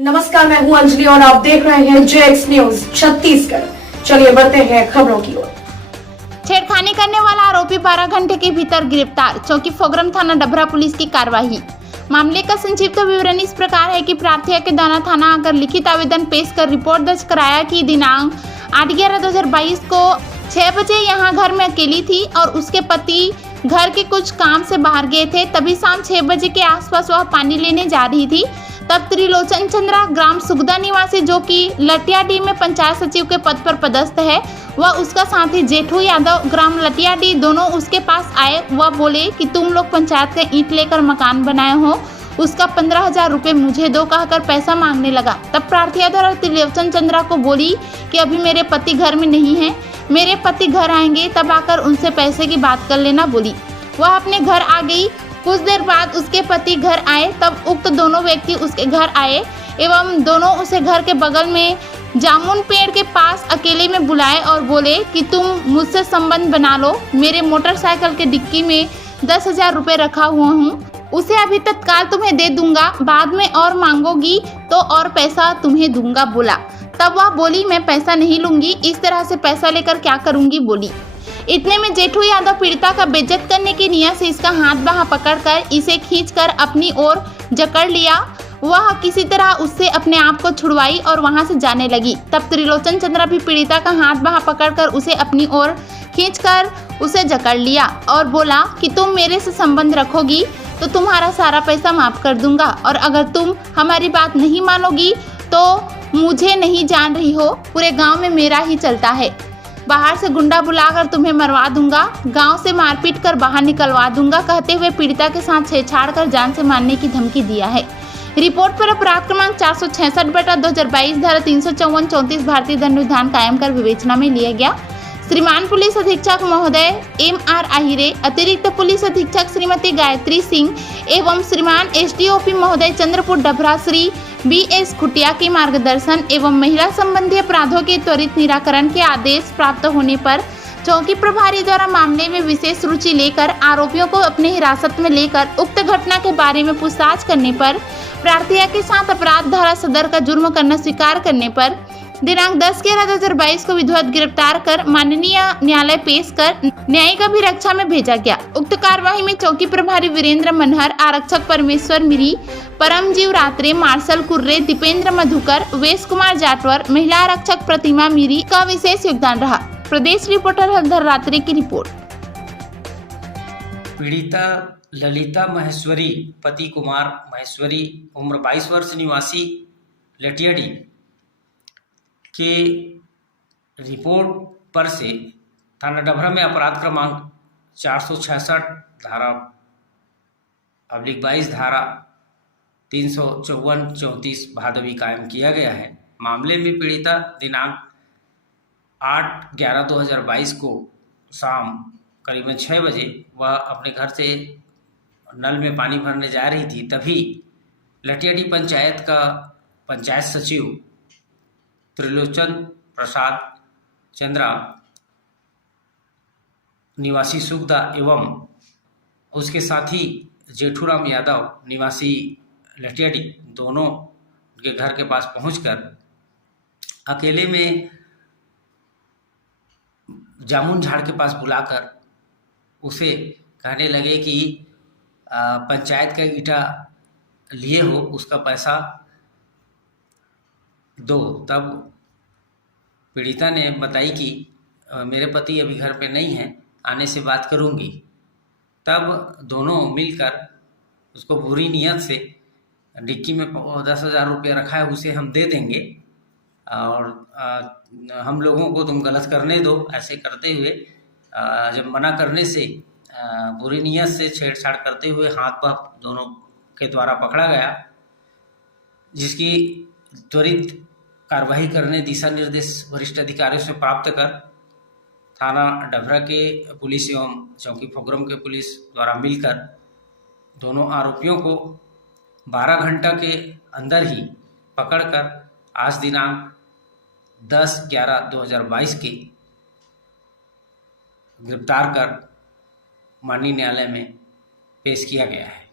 नमस्कार, मैं हूं अंजलि और आप देख रहे हैं जेएक्स न्यूज छत्तीसगढ़। चलिए बढ़ते हैं खबरों की ओर। छेड़खानी करने वाला आरोपी 12 घंटे के भीतर गिरफ्तार। चौकी फोगरम थाना डभरा पुलिस की कार्रवाई। मामले का संक्षिप्त विवरण इस प्रकार है कि प्रार्थी के दाना थाना आकर लिखित आवेदन पेश कर रिपोर्ट दर्ज कराया कि दिनांक 8/11/2022 को 6 बजे यहां घर में अकेली थी और उसके पति घर के कुछ काम से बाहर गए थे। तभी शाम 6 बजे के आसपास वह पानी लेने जा रही थी। तब त्रिलोचन चंद्रा ग्राम सुगदा निवासी, जो कि लटियाडीह में पंचायत सचिव के पद पर पदस्थ है, वह उसका साथी जेठू यादव ग्राम लटियाडीह दोनों उसके पास आए। वह बोले कि तुम लोग पंचायत का ईंट लेकर मकान बनाए हो, उसका 15,000 रुपये मुझे दो कहकर पैसा मांगने लगा। तब प्रार्थी द्वारा त्रिलोचन चंद्रा को बोली कि अभी मेरे पति घर में नहीं है, मेरे पति घर आएंगे तब आकर उनसे पैसे की बात कर लेना बोली। वह अपने घर आ गई। कुछ देर बाद उसके पति घर आए। तब उक्त दोनों व्यक्ति उसके घर आए एवं दोनों उसे घर के बगल में जामुन पेड़ के पास अकेले में बुलाए और बोले कि तुम मुझसे संबंध बना लो। मेरे मोटरसाइकिल के डिक्की में 10,000 रुपये रखा हुआ हूँ, उसे अभी तत्काल तुम्हें दे दूंगा, बाद में और मांगोगी तो और पैसा तुम्हें दूंगा बोला। तब वह बोली मैं पैसा नहीं लूंगी, इस तरह से पैसा लेकर क्या करूंगी बोली। इतने में जेठू यादव पीड़िता का बेइज्जत करने की नियत से इसका हाथ बांह पकड़कर इसे खींचकर अपनी ओर जकड़ लिया। वह किसी तरह उससे अपने आप को छुड़वाई और वहां से जाने लगी। तब त्रिलोचन चंद्रा भी पीड़िता का हाथ बांह पकड़कर उसे अपनी ओर खींचकर उसे जकड़ लिया और बोला कि तुम मेरे से संबंध रखोगी तो तुम्हारा सारा पैसा माफ कर दूंगा, और अगर तुम हमारी बात नहीं मानोगी तो मुझे नहीं जान रही हो, पूरे गाँव में मेरा ही चलता है। बाहर से गुंडा बुलाकर तुम्हें मरवा दूंगा, गांव से मारपीट कर बाहर निकलवा दूंगा कहते हुए पीड़िता के साथ छेड़छाड़ कर जान से मारने की धमकी दिया है। रिपोर्ट पर अपराध क्रमांक 466/2022 धारा 354-34 भारतीय दंड विधान कायम कर विवेचना में लिया गया। श्रीमान पुलिस अधीक्षक महोदय M.R. आहिरे, अतिरिक्त पुलिस अधीक्षक श्रीमती गायत्री सिंह एवं श्रीमान SDOP महोदय चंद्रपुर डभरा श्री B.S. खुटिया के मार्गदर्शन एवं महिला संबंधी अपराधों के त्वरित निराकरण के आदेश प्राप्त होने पर चौकी प्रभारी द्वारा मामले में विशेष रुचि लेकर आरोपियों को अपने हिरासत में लेकर उक्त घटना के बारे में पूछताछ करने पर प्रार्थी के साथ अपराध धारा सदर का जुर्म करना स्वीकार करने पर दिनांक 10/11/2022 को विधिवत गिरफ्तार कर माननीय न्यायालय पेश कर न्यायिक अभिरक्षा में भेजा गया। उक्त कार्यवाही में चौकी प्रभारी वीरेंद्र मनहर, आरक्षक परमेश्वर मिरी, परमजीव रात्रे, मार्शल कुर्रे, दीपेंद्र मधुकर, वेश कुमार जाटवर, महिला आरक्षक प्रतिमा मिरी का विशेष योगदान रहा। प्रदेश रिपोर्टर हरधर रात्रे की रिपोर्ट। पीड़िता ललिता महेश्वरी, पति कुमार महेश्वरी, उम्र 22 वर्ष, निवासी लटियाडीह के रिपोर्ट पर से थाना डभरा में अपराध क्रमांक 466 धारा /22 धारा 354-34 भादवी कायम किया गया है। मामले में पीड़िता दिनांक 8/11/2022 को शाम करीबन 6 बजे वह अपने घर से नल में पानी भरने जा रही थी। तभी लटियाडीह पंचायत का पंचायत सचिव त्रिलोचन प्रसाद चंद्रा निवासी सुगदा एवं उसके साथी जेठूराम यादव निवासी लटियाडीह दोनों के घर के पास पहुंचकर अकेले में जामुन झाड़ के पास बुलाकर उसे कहने लगे कि पंचायत का ईटा लिए हो, उसका पैसा दो। तब पीड़िता ने बताई कि मेरे पति अभी घर पे नहीं हैं, आने से बात करूंगी। तब दोनों मिलकर उसको बुरी नियत से डिक्की में 10,000 रुपये रखा है, उसे हम दे देंगे और हम लोगों को तुम गलत करने दो, ऐसे करते हुए जब मना करने से बुरी नियत से छेड़छाड़ करते हुए हाथ पांव दोनों के द्वारा पकड़ा गया, जिसकी त्वरित कार्रवाई करने दिशा निर्देश वरिष्ठ अधिकारियों से प्राप्त कर थाना डभरा के पुलिस एवं चौकी फोगरम के पुलिस द्वारा मिलकर दोनों आरोपियों को 12 घंटा के अंदर ही पकड़कर आज दिनांक 10/11/2022 की गिरफ्तार कर माननीय न्यायालय में पेश किया गया है।